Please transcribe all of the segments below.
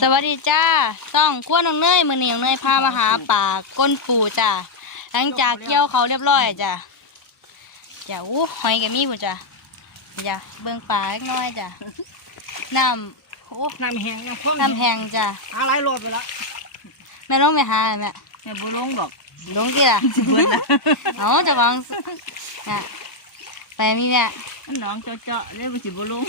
สวัสดีจ้าซ่องขั้วน้องเนยมือนี้น้องเนยพามาหาป่าก้นปูจ้าหลังจากเกี่ยวเขาเรียบร้อยจ้าจ้าอู้หอยกับมีบุจ้าจ้าเบิ่งป่าเล็กน้อยจ้าน้ำโอ้น้ำแห้งน้ำข้นน้ำแห้งจ้าหาหลายรอบไปแล้วแม่ลงไปหาแม่แม่บุลงดอกลงที่ล่ะเอาเจะวางน่ะไปมีแม่ มันน้องเจาะๆเลยมันสิบุลง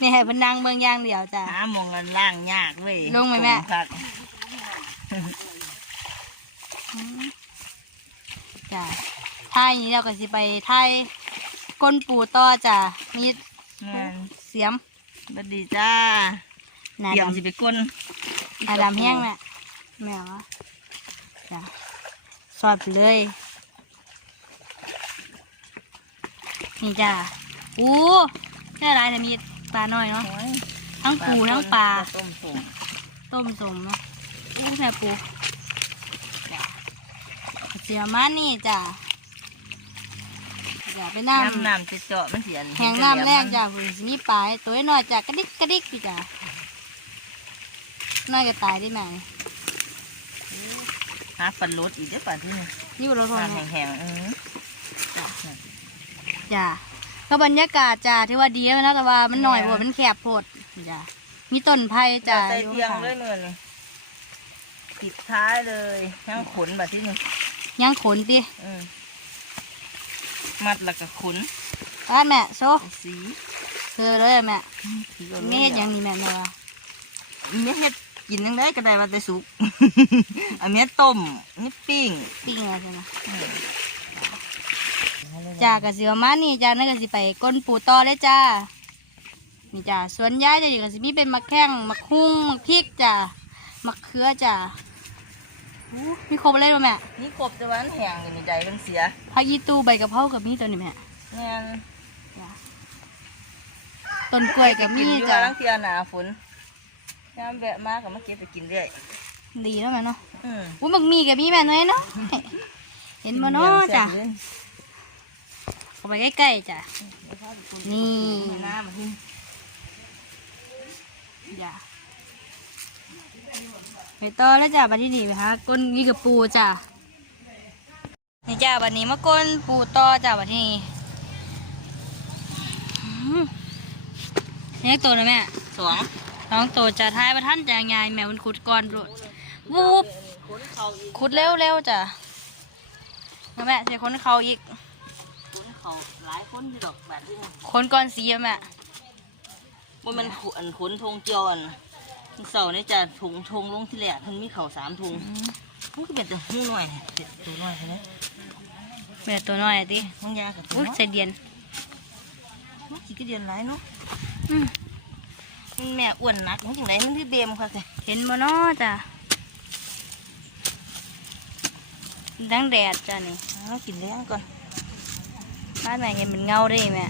แม่ให้เพิ่นนั่งเบิ่งอย่างเดียวจ้าหาหมองกันล่างยากเว้ยลงไหมแม่ครับจ้าท่ายนี้เราก็สิไปท่ายก้นปูต่อจ้ามีแม่นเสียมบัดดีจ้าหนาเดี๋ยวดำ สิไปก้นหนาดำแห้งแม่แม่เหรอจ้ะสอดไปเลย นี่จ้าอู้แค่ไรแต่มีปลาน้อยเนาะโอ้ยทั้งปูทั้งปลา ต้มสุ่มต้มสมเนาะอู้แม่ปูจ้ะเสียมานี่จ้ะจ้ะไปน้น้ำน้ำจะเจาะมันเสียำแหงน้ำแรกจ้ะคุณสิมีปลาตัวน้อยจ้ะกระดิกกระดิกพี่จ้ะน้อยก็ตายได้ไหมหาปันรถอีกเด้อป่านที่นี่นี่บนรถพอน้ำไหมแห้งๆเออจ้ะ ก็บรรยากาศจ้ะที่ว่าดีแล้วนะแต่ว่ามันหน่อยโพดมันแคบโพดจ้ะมีต้นไผ่จ้ะใส่อยู่เตียงข้างเลยเมื่อนี่ปิดท้ายเลยทั้งขนแบบที่นี่ยังขนดิอืมมัดแล้วก็ขนร้านแม่โซสีเธอเลยแม่สีแม่เฮ็ดหยังนี่แม่แม่ว่าเม็ดเฮ็ดกินยังได้ก็ได้ว่าแต่สุก อันเม็ดต้มนี่ปิ้งปิ้งอะไรจ้ะนะ จ้ะกะสิประมาณนี้จ้ะนั่นก็สิไปก้นปูต่อเลยจ้านี่จ้ะสวนยายจะอยู่กับสิมีเป็นมะแข้งมะคุ้งมะพริกจ้ะมะเขือจ้ะอู้มีครบเลยบ่แม่นี่กบจะวันแห้งกันนี่ใจมันเสียผักยีตูใบกะเพรากับมีตัวนี้แม่แม่นต้นกล้วยกับมีกินอยู่จ้ะลังเทียหนาฝนยามแวะมาก็มาเก็บไปกินเรื่อยดีแล้วแม่เนาะอืมอุ้ยมักมีกับมีแม่น้อยเนาะเห็นมาเนาะจ้ะ เดี๋ยวแซ่บเลยเข้าไปใกล้ๆจ้ะ นี่น้ำมาที่จ้ะไปต่อแล้วจ้ะบัดที่นี่ไปหาก้นนี่กับปูจ้ะ นี่จ้ะบัดนี้มาก้นปูต่อจ้ะบัดที่นี่อื้อหือนี่ตัวนะแม่สองน้องตัวจะท้ายประท่านจะยายแม่มันขุดก่อนโดดวูบขนเขาอีกขุดเร็วเร็วๆจ้ะแล้วแม่ใส่คนเขาอีกขน เขาหลายคนที่ดอกแบบที่นี่คนก่อนสีอะแม่ว่ามันขนขนทงเจียวอันเสาเนี่ยจะถุงทงลงที่แหลกมันมีเข่าสามถุงมันก็เป็นแต่หูหน่อยเป็ดตัวหน่อยเท่านี้แม่ตัวน้อยติบางอยางกับตัวอุ้ยน้อยใส่เดียนมันสิกระเดียนหลายเนาะอืมมันแม่อ้วนนักมันจังไรมันที่เบมค่ะแต่เห็นบ่เนาะจ้ะดังแดดจ้ะนี่เอากินแรงก่อน บ้านแม่เห็นเป็นเงาได้แม่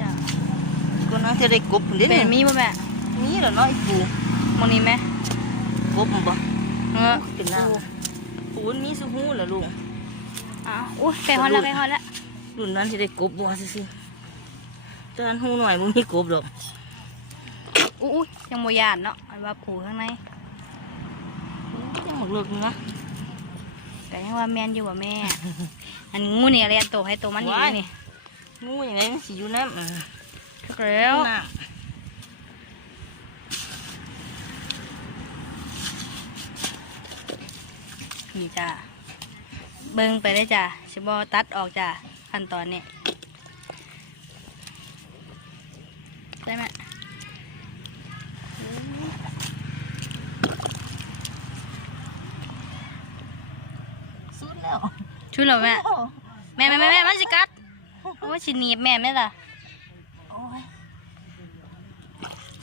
จ้ะก็น้อยจะได้กบเด้เป็นมีบ่แม่นี่เหรอเนาะไอ้ปูมองนี้ไหมกบมันบ่เออเป็นหน้าปูมันมีสูหูเหรอลุงอ้าวอุ้ยไปฮอดแล้วไปฮอดแล้วรุ่นนั้นจะได้กบบ่ซื่อๆตอนหูหน่อยมันมีกบหรอกอุ้ยยังโมยานเนาะอันว่าผูข้างในยังหมดเลิกนะแต่ ยังว่าแมนอยู่ว่าแม่ อันงูนี่เรียนโตให้โตมันอยู่นี่งูอย่างไรมันสิอยู่น้ำอืมทุกแล้วน้นี่จ้ะเบิ่งไปได้จ้ะสิบอตัดออกจ้ะขั้นตอนนี้ได้ไหมำสุดแล้ว ช่วยเหรอแม่ แม่แม่แม่แม่มันสิกัดโอ้ยสิหนีบแม่ไหมล่ะโอ้ย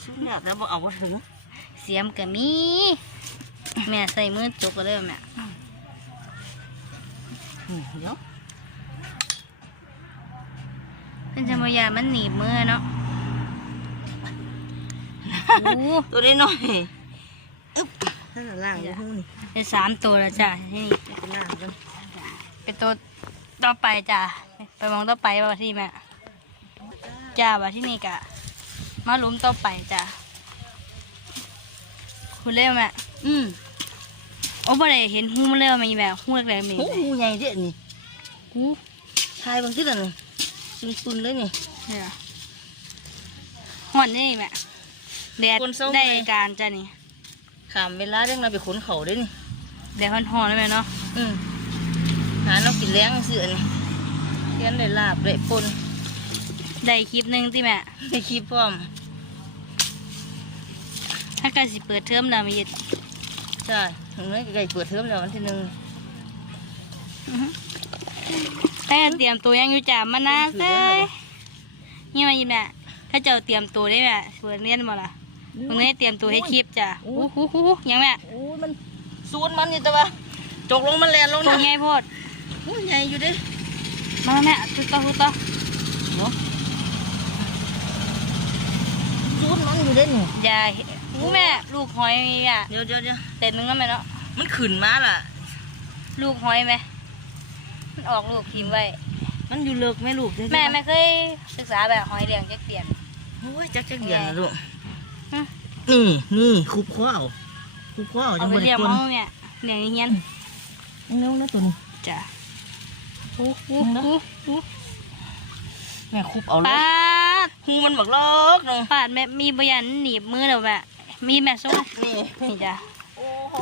สุดแล้วแต่บ่เอาบ่ถึงเสียมก็มี แม่ใส่มือจกก็เลยแม่นี่เดี๋ยวเป็นจมยานมันหนีบมือเนาะโอ้ตัวได้หน่อยอึ๊บนั่นน่ะล่างอยู่หูนี่ได้สามตัวแล้วจ้ะที่นี่ ไปล่างกัน เป็นตัวต่อไปจ้ะไปมองต่อไปว่าที่แม่จ้าว่าที่นี่กะมาหลุมต่อไปจ้ะคุณเล่แม่อืมโอ้บ่ได้เห็นหูมันเลยว่ามีแบบหูเล็กๆมีโอ้หูใหญ่เด้นี่หูทายบางทีละนี่ซุนซุนๆเลยนี่เนี่ยห่อนนี่แม่แดดคนเศร้าได้ไหมการจ้ะนี่ขามเวลาเรื่องเราไปขนเขาเด้นี่แดดห่อนๆเลยแม่เนาะอืม หาเรากินแล้งเสือนี่เลี้ยนได้ลาบได้ปนได้คลิปหนึงที่แม่ได้ขี้พร้อมถ้าการสิเปิดเทอมแล้วมีใช่ถึงนี้ก็ใกล้เปิดเทอมแล้ววันที่หนึ่งถ้าการเตรียมตัวยังอยู่จ้ะมานาเซ้ยนี่มาอีแม่ถ้าเจ้าเตรียมตัวได้แม่เปิดเรียนบ่ล่ะตรงนี้เตรียมตัวให้คลิปจ้ะโอ้โหยังแม่โอ้ยมันซูนมันนี่แต่ว่าจกลงมันแลนลงตัวนะใหญ่โพด โอ้ยใหญ่อยู่เดิมาแม่ทุกต่อทุกต่อเนาะซูนมันอยู่เด้นี่อย่าอู้แม่ ลูกหอยมีอะเดี๋ยวเดี๋ยวเดี๋ยวเต็มนึงแล้วแม่เนาะมันขึ้นมาล่ะ ลูกหอยไหมมันออกลูกพิมพ์ไว้ มันอยู่เลิกไหมลูกเดี๋ยวแม่ไม่เคยศึกษาแบบหอยเลี้ยงจักเตียนโอ้ยจักจักเดือนนะลูกฮะนี่นี่คุบข้าวคุบข้าวเอาจังไปบริเลี้ยงกรมั้งเนี่ยเลี้ยงอย่างเงี้ยเร็วนะตัวนี้จ้ะ อู้อู้อู้อู้แม่คุบเอาเลปายดหูมันบักลอกเนาะปาดแม่มีบยันหนีบมือเดี๋ยวแม่มีแม่ส้มนี่นี่จ้ะโอ้โห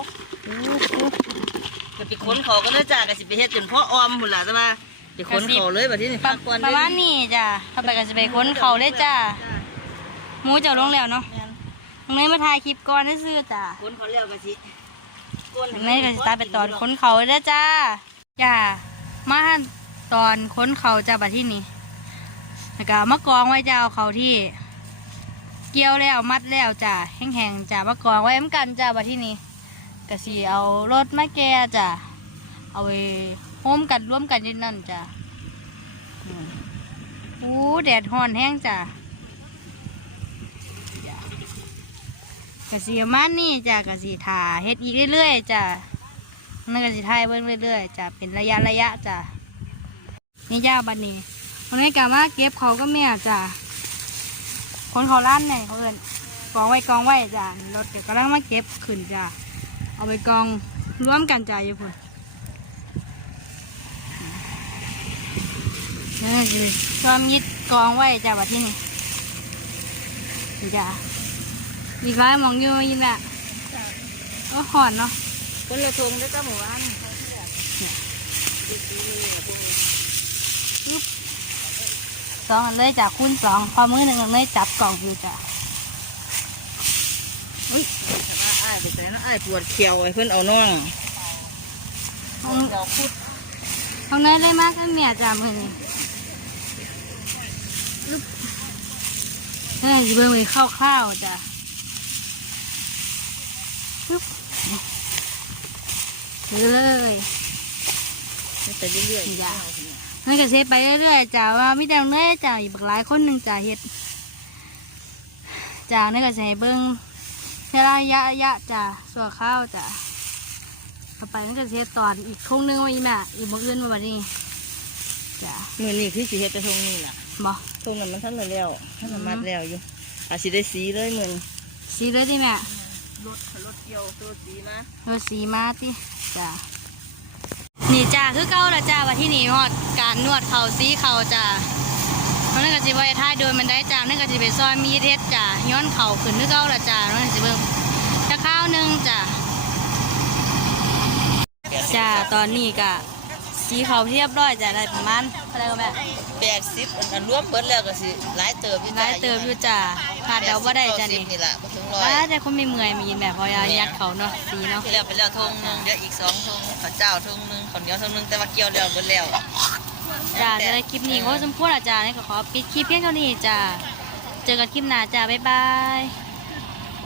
จะไปขนเขาก็ได้จ้าก็สิไปเฮ็ดจนพ่อออมหุ่นล่ะจะมาไปขนเขาเลยแบบที่นี่ปพัระกก่อนประมาณนี้จ้ะถ้าไปกันจะไปค้นเขาเลยจ้ะหมูเจ้าลงแล้วเนาะแม่นตรงนี้มาถ่ายคลิปก่อนได้ซื้อจ้ะขนเขาเรียกก็สิก้นตรงนี้ก็จะตามไปตอนค้นเขาเลยจ้าจ้า มาตอนค้นเขาจ้าบัดที่นี่แล้วก็มากองไว้จ้าเอาเขาที่ เกี่ยวแล้วมัดแล้วจ้าแห้งๆจ้ามากองไว้เหมือนกันจ้าบัดที่นี่ก็สีเอารถมาแก่จ้าเอาไปโฮมกันร่วมกันยี่นั่นจ้าอืมอู้แดดฮ้อนแห้งจ้าจ้ะสีมันนี่จ้ากสีถาเฮ็ดอีกเรื่อยๆจ้า มันกสีทายเบิ่งเรื่อยๆจ้าเป็นระยะระยะจ้านี่จ้าบัดนี้วันนี้กะมาเก็บเขาก็แม่จ้าคนเขาล้านเนี่ยเขาเอินกองไว้กองไว้จ้ะรถเดี๋ยวกำลังมาเก็บขึ้นจ้ะเอาไปกองร่วมกันจ้ะอยู่พุ่นนี่คือรวมยิดกองไว้จ้ะบัดที่นี่นี่จ้ะอีกร้ายหมองอยู่ยินแหละก็หอนเนาะ คนละทงได้อจ้าหมู่บ้านสองอันเลยจ้ะคูณสองพอมือหนึ่งอันเลยจับกล่องอยู่จ้ะอุ้ยอ้ายไปใส่นะอ้ายปวดเขียวไอ้เพิ่นเอาน้องตรงเดี๋ยวคุดตรงนั้นเลยมากก็เมียจ้ะมือนี่อึ๊บเฮ้ยเบิ่งไปคร่าวๆจ้ะอึ๊บ เลยแต่เรื่อยจ้ะนั่นก็เซฟไปเรื่อยๆจ้ะว่ามีแต่เนื่อยจ้ะอีกบักหลายคนหนึ่งจ้ะเฮ็ดจ้ะนั่นก็จะให้เบิ่งเวลาระยะระยะจ้ะสัวข้าวจ้ะต่อไปนั่นก็เซฟตอนอีกทุ่งหนึงไว้อีแม่อีกมื้ออื่นมาบัดนี้จ้ะมือนี่คือสิเฮ็ดแต่ทงนี่ล่ะบ่ทงนั้นมันทันได้แล้วทันได้มัดแล้วอยู่อาจสิได้สีเลยมือนสีเลยดิแม่ รถรถเกี่ยวตัวสีมารถสีมาติจ้ะนี่จ้าคือเก้าละจ้าว่าที่นี่ฮอดการนวดเข่าสีเข่าจ้ามันนั่นก็สิบ่ได้ท่ายโดยมันได้จ้านั่นก็สิไปซอยมีเทสจ้าย้อนเข่าขึ้นคือเก้าละจ้านั่นก็สิเบิ่งจะข้าวหนึงจ้าจ้าตอนนี้ก็ สีเข่าเรียบร้อยจ้ะได้ประมาณอะไรก็แบบแปดสิบอันรวมเบิดแล้วก็สิหลายเติบอยู่หลายเติบอยู่จ้ะขาดเดาบ่ได้จ้ะนี่นี่ล่ะบ่ถึงร้อยว่าแต่คนไม่เมื่อยมีแบบพอยายัดเขาเนาะสีเนาะที่แล้วไปแล้วทงหนึงเดี๋ยวอีกสองทงข้าวเจ้าทงหนึงข้าวเหนียวทงหนึงแต่ว่าเกี่ยวแล้วเบิดแล้วจ้าจะได้คลิปนี้ก็สมควรอาจารย์ก็ขอปิดคลิปเพียงเท่านี้จ้าเจอกันคลิปหน้าจ้าบ๊ายบาย